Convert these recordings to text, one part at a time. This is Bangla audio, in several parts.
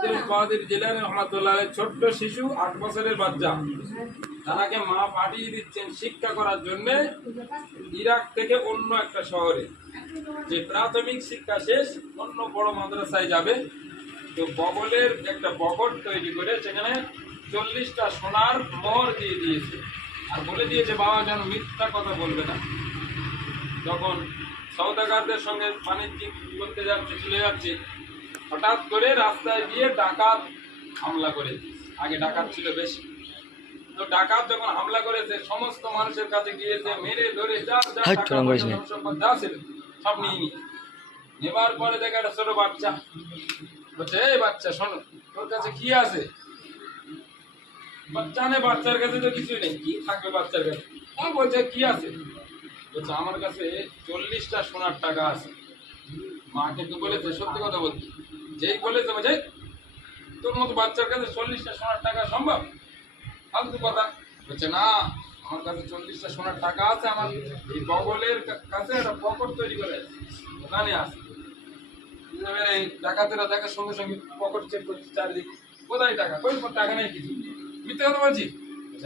আব্দুল কাদের জিলানী রহমাতুল্লাহ আলাইহি ছোট্ট শিশু 8 বছরের বাচ্চা তাকে মা পাঠিয়ে দিচ্ছেন শিক্ষা করার জন্য ইরাক থেকে অন্য একটা শহরে, যে প্রাথমিক শিক্ষা শেষ অন্য বড় মাদ্রাসায় যাবে। তো বগলের একটা বগট তৈরি করে সেখানে 40টা সোনার মোহর দিয়ে দিয়েছে আর বলে দিয়েছে বাবা যেন মিথ্যা কথা বলবে না। যখন সওদাগরদের সঙ্গে বাণিজ্য করতে যাচ্ছে চলে যাচ্ছে, হঠাৎ করে রাস্তায় গিয়ে ডাকাত হামলা করে, আগে ডাকাত ছিল বেশি, তো ডাকাত যখন হামলা করেছে সমস্ত মানুষের কাছে গিয়েছে, মেরে ধরে যা যা টাকা পয়সা সম্পদ যা ছিল সব নিয়ে নিয়েছে। নেবার পরে দেখে একটা ছোট বাচ্চা বলছে, এই বাচ্চা শোনো, তোর কাছে কি আছে? বাচ্চা নেই, বাচ্চার কাছে তো কিছুই নেই, কি থাকবে বাচ্চার কাছে? বলছে কি আছে? বলছে আমার কাছে 40টা সোনার টাকা আছে। মা কিন্তু বলেছে সত্যি কথা বলতে, যেই বলেছে বলছে তোর মতো বাচ্চার কাছে 40টা সোনার টাকা সম্ভব? ফালতু কথা। বলছে না, আমার কাছে 40টা সোনার টাকা আছে, আমার এই বগলের কাছে একটা পকেট তৈরি করে ওখানে আছে। এই ডাকাতেরা দেখার সঙ্গে সঙ্গে পকেট চেক করছে চারিদিকে, কোথায় টাকা? কই টাকা নেই কিছু, মিথ্যে কথা বলছি?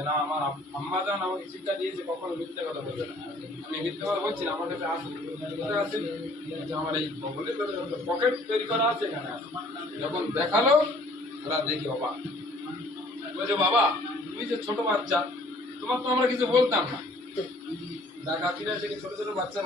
না, আমার আম্মা জান আমাকে শিক্ষা দিয়েছে কখনো মিথ্যে কথা বলবে না। আমি মিথ্যে কথা বলছি না, আমার কাছে আছে। কোথায় আছে? আমার এই বগলের পকেট তৈরি করা আছে, এখানে আছে। যখন দেখালো ওরা দেখি অবাক, বলছে বাবা তুমি যে ছোট বাচ্চা, তোমার তো আমরা কিছু বলতাম না। ডাকাতিরা থেকে ছোট ছোট বাচ্চা